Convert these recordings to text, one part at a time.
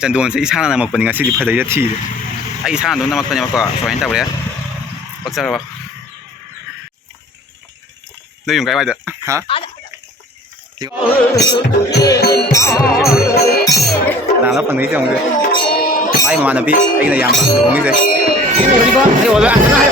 चंदोन से इसाना नमक पनिंग सिदी फदई थी आई इसाना दो नमक पने को सोइन तबरे पक्चरवा नो युं काय वाइद हा नाला फंगई से मुझे आई मामा नबी आई ना याम होंगी से आई ओला ना है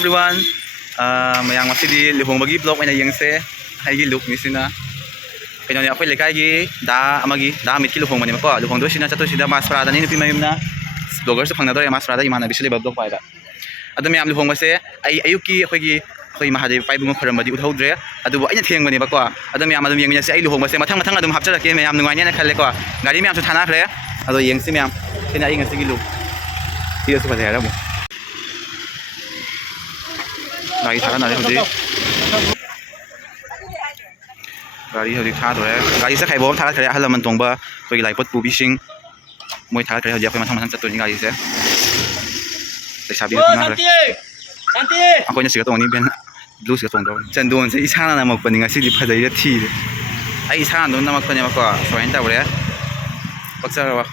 everyone mayang masidi luhong bagi blog ina yang se haigi look ni sina kanya ni akoy lekay gi da amagi da mit ki luhong mani ko luhong do sina chato sida mas prada ni nupi mayum na blogger se phangna do mas prada imana bisli blog paida adum yam luhong se ai ayuki akoy gi akoy mahadev pai bungo kharam badi uthodre adu aina theng mani ba ko adum yam adum yeng se ai luhong se mathang mathang adum hapchara ke mayam nungai ne khalle ko gari mayam su thana khre adu yeng se mayam sina ai ngasi gi look ti su phadera mo गाड़ी थाना नाले होदी गाड़ी होदी था दो गाड़ी से खाइबो थाला खरे हल मन तोंबा कोई लाइपत पुबिसिंग मोय थाला खरे होदी कोई मथां मथां चतोनी गाड़ी से ते साबि थाना रे शांति अकोय ने सिगा तोनी बेन ब्लू सिगा तोंदो चंदोन से इसाना नमक पनिंग सिदी फदई थी आई इसाना दो नमक पने को सोइन तबरे पक्चरवा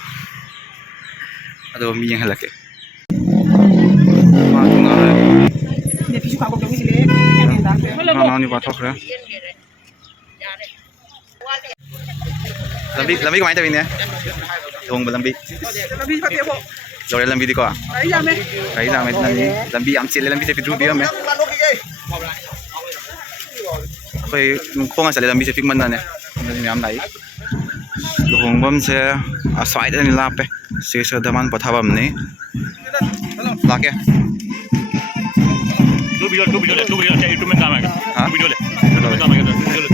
अदो मी यंग हलके Mama batok ya. Lambi kemana tapi ini? Dong lambi. Jauh lambi di kau? Kayak sama lambi amcil lambi tapi dulu dia me. Kau kau nggak salah lambi tapi mana nih? Ini am lagi. Dong bom saya asal itu ni lape. Saya sedaman pathabam ni. Laki. दो video क्या YouTube में काम आएगा हाँ video ले YouTube में काम आएगा वीडियो ले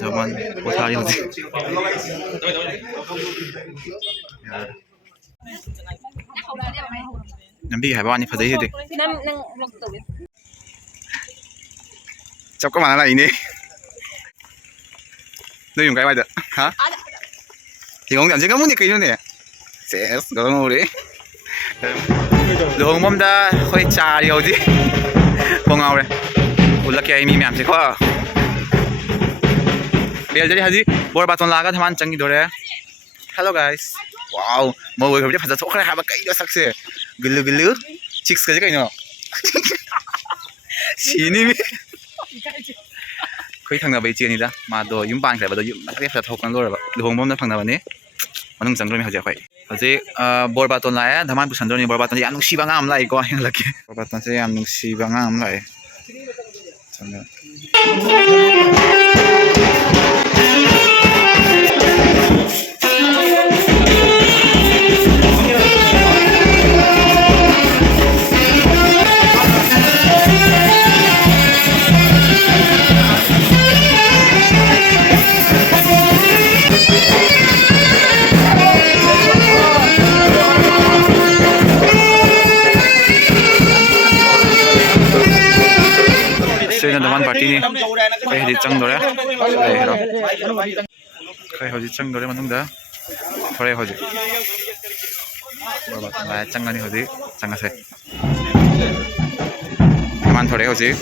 teman potari hoji Nambi hai ba ni phadai he de nang log to chap ka mana la ini no yung kai ba de ha thì ông nhận chứ kamu ni kai ne ses ga ngau re dong mom da khoi cha ri hoji ko ngau re ulak ya mi myam se ko bel jari haji bor baton laga thaman changi dore hello guys wow mau người không biết phải chỗ này cái đó sắc xe gulu chicks cái gì nó xí ni mi khơi thằng nào bị chuyện gì đó mà đồ yếm bàn cái mà đồ yếm mà cái phải thâu con rồi đồ hồng bom nó thằng nào này mà nung chẳng rồi mình học vậy vậy bor baton lại tham ăn busan rồi bor baton ăn nung xí bang am lại coi là kia bor baton sẽ ăn nung xí bang am lại chẳng hạn Teman party ni, kayak di cang dore, kayak hoji cang dore mana dah, thore hoji, berapa lah cang ni hoji, cang ase, teman thore hoji.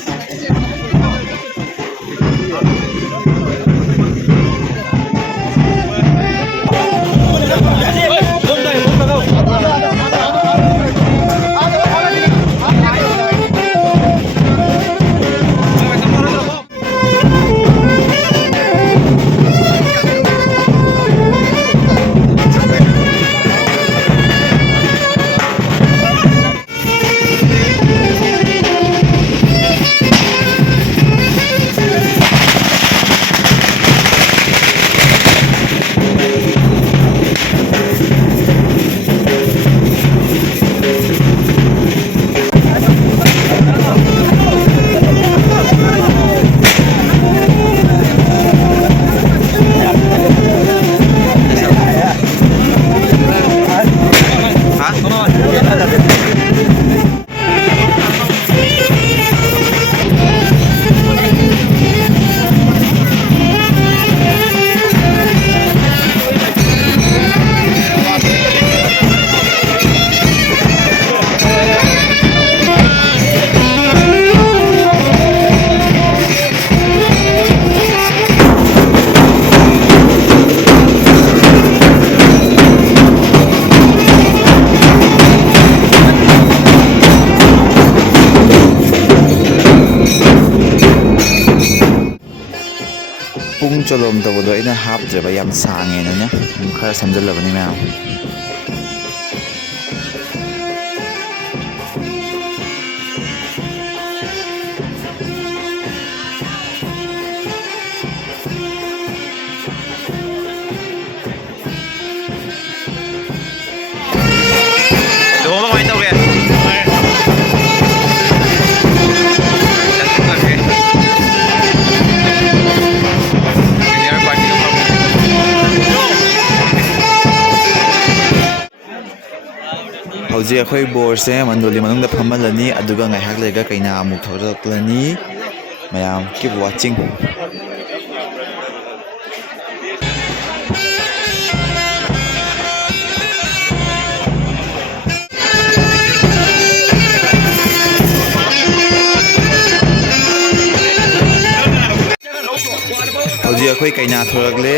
ꯆꯣꯂꯣꯝ ꯇꯧꯕꯗꯣ ꯑꯩꯅ ꯍꯥꯞꯇ꯭ꯔꯦꯕ ꯌꯥꯝ ꯁꯥꯡꯉꯦꯅꯅꯦ ꯈꯔ ꯁꯦꯝꯖꯤꯜꯂꯕꯅꯤ ꯃꯌꯥꯝ ꯍꯧꯖꯤꯛ ꯑꯩꯈꯣꯏ ꯕꯣꯔꯁꯦ ꯃꯟꯗꯣꯂꯤ ꯃꯅꯨꯡꯗ ꯐꯝꯍꯜꯂꯅꯤ ꯑꯗꯨꯒ ꯉꯥꯏꯍꯥꯛ ꯂꯩꯔꯒ ꯀꯩꯅꯥ ꯑꯃꯨꯛ ꯊꯣꯛꯂꯛꯂꯅꯤ ꯃꯌꯥꯝ ꯀꯤꯞ ꯋꯥꯆꯤꯡ ꯍꯧꯖꯤꯛ ꯑꯩꯈꯣꯏ ꯀꯩꯅꯥ ꯊꯣꯔꯛꯂꯦ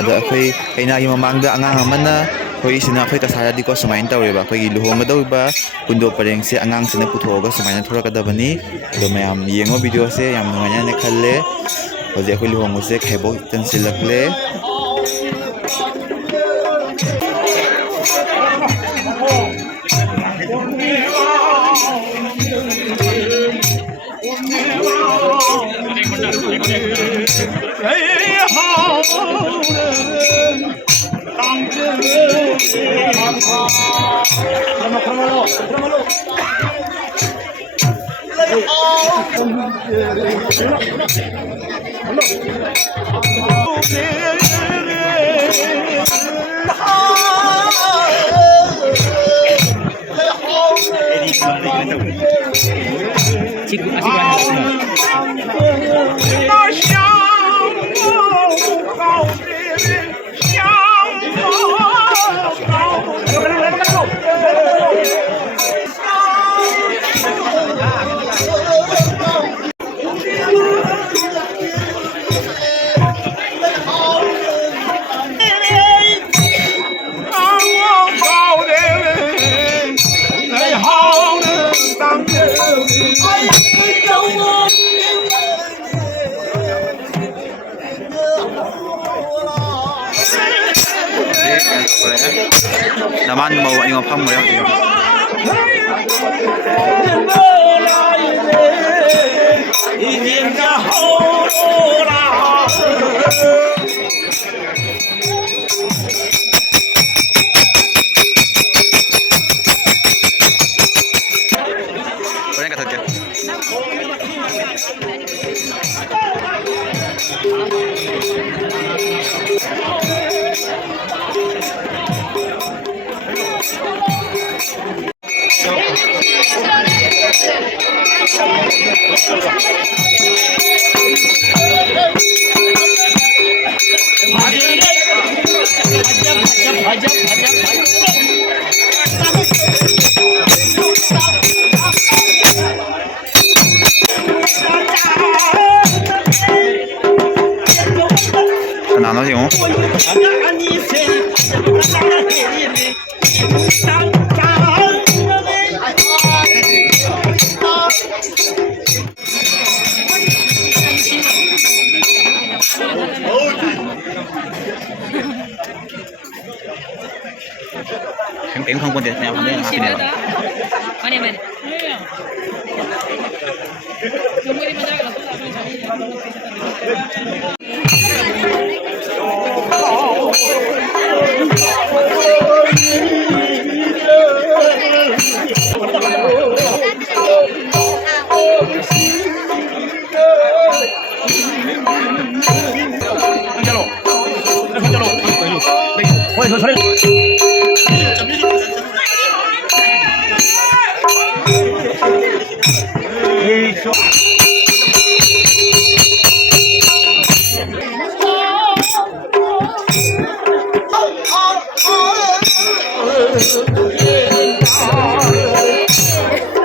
ꯑꯗ ꯑꯩꯈꯣꯏ ꯀꯩꯅꯥꯒꯤ ꯃꯃꯥꯡꯗ ꯑꯉꯥꯡ ꯑꯃꯅ ꯑꯩꯈꯣꯏꯁꯤꯅ ꯑꯩꯈꯣꯏ ꯀꯁꯥꯔꯗꯤꯀꯣ ꯁꯨꯃꯥꯏꯅ ꯇꯧꯋꯦꯕ ꯑꯩꯈꯣꯏꯒꯤ ꯂꯨꯍꯣꯡꯒꯗꯧꯔꯤꯕ ꯀꯨꯟꯗꯣ ꯄꯔꯦꯡꯁꯦ ꯑꯉꯥꯡꯁꯤꯅ ꯄꯨꯊꯣꯛꯑꯒ ꯁꯨꯃꯥꯏꯅ ꯊꯣꯔꯛꯀꯗꯕꯅꯤ ꯑꯗꯣ ꯃꯌꯥꯝ ꯌꯦꯡꯉꯣ ꯚꯤꯗꯤꯑꯣꯁꯦ ꯌꯥꯝ ꯅꯨꯡꯉꯥꯏꯅ ꯈꯜꯂꯦ ꯍꯧꯖꯤꯛ ꯑꯩꯈꯣꯏ ꯂꯨꯍꯣꯡꯕꯁꯦ ꯈꯥꯏꯕꯣꯛ ꯆꯟꯁꯤꯜꯂꯛꯂꯦ Naman mau anh ngọc phong rồi không? Boleh kata dia. Nào nói gì không? Em không quan điểm nào không biết nào. Anh em này.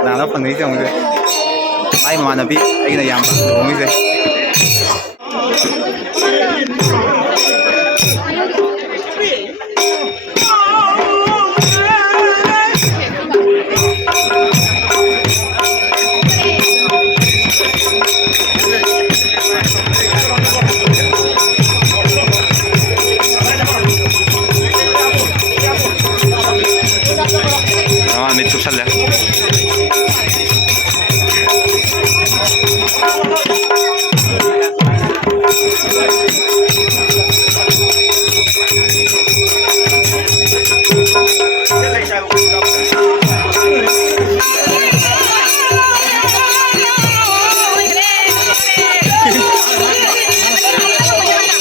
Nào nó phần đấy chồng rồi. Ai mà bị anh này làm đúng cái gì? ꯆꯠꯂꯦ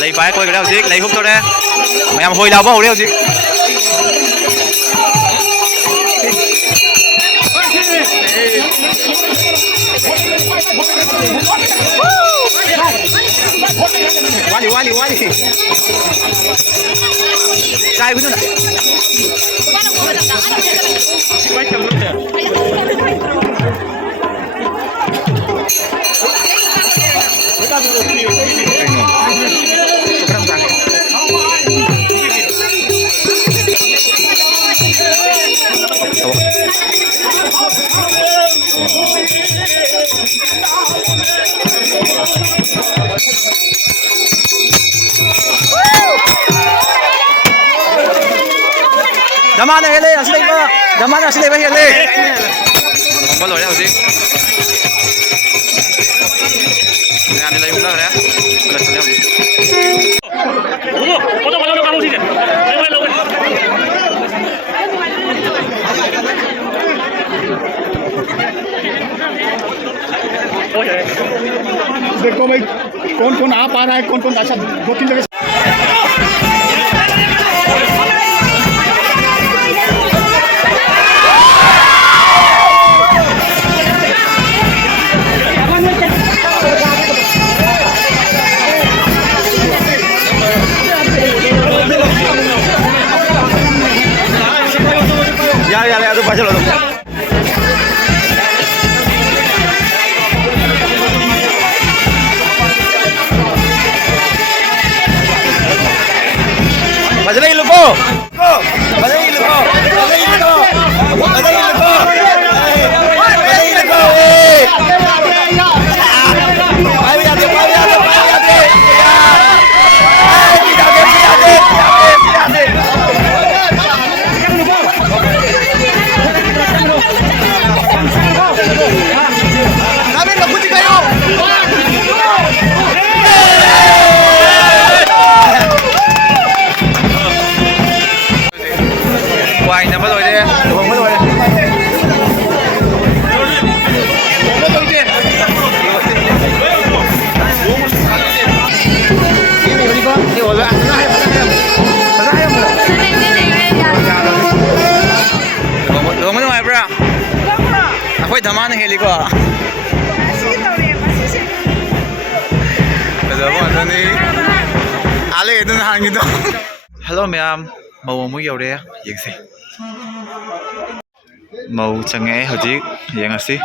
lấy bài coi cái nào gì lấy hút thôi đấy mày em hồi nào bao đeo gì wali sai cái này Daman na hele, asli ba? Daman na asli ba hele? Ang balo ya, Uzi. Ayan nila yung vlog ya. Wala sa liam. Oto ka lang sige. देखो भाई कौन कौन आ पा रहा है कौन कौन अच्छा 2-3 जगह Ya, tu baca lo. Baca lagi lu po. Baca lagi lu po. Baca lagi lu po. Baca lagi lu po. Baca lagi lu po. Ay, ya te, ay, ya te, ay, ya te. Ay, pídate. Namin mabuti kayo. Quay na ba rồi đi, đúng không rồi. Đúng rồi bro. Ako'y daman ng heli ko. Hello ma'am, màu mới vào đây dừng xe màu chẳng nghe hồi chiếc dừng ở xí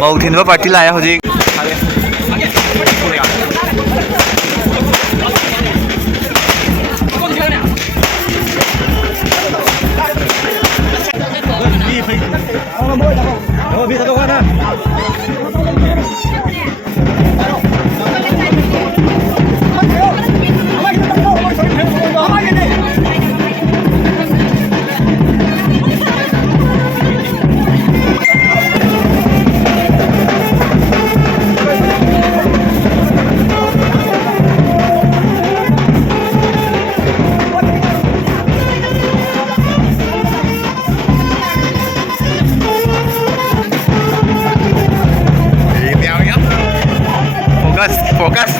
màu thì nó party lại hồi chiếc bisa ke mana? Fokus.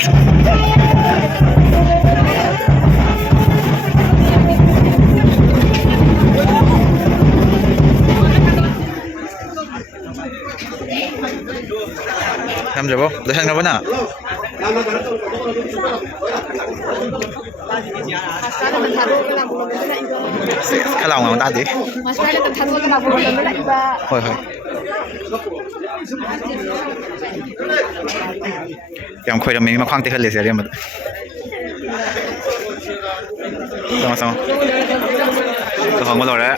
Làm rồi bố, để sang đâu nào? Cái lòng mà ta gì? Thôi. Yang kau dah minum makan teh les ya, mat. Sama-sama. Tuh, mau lor ya.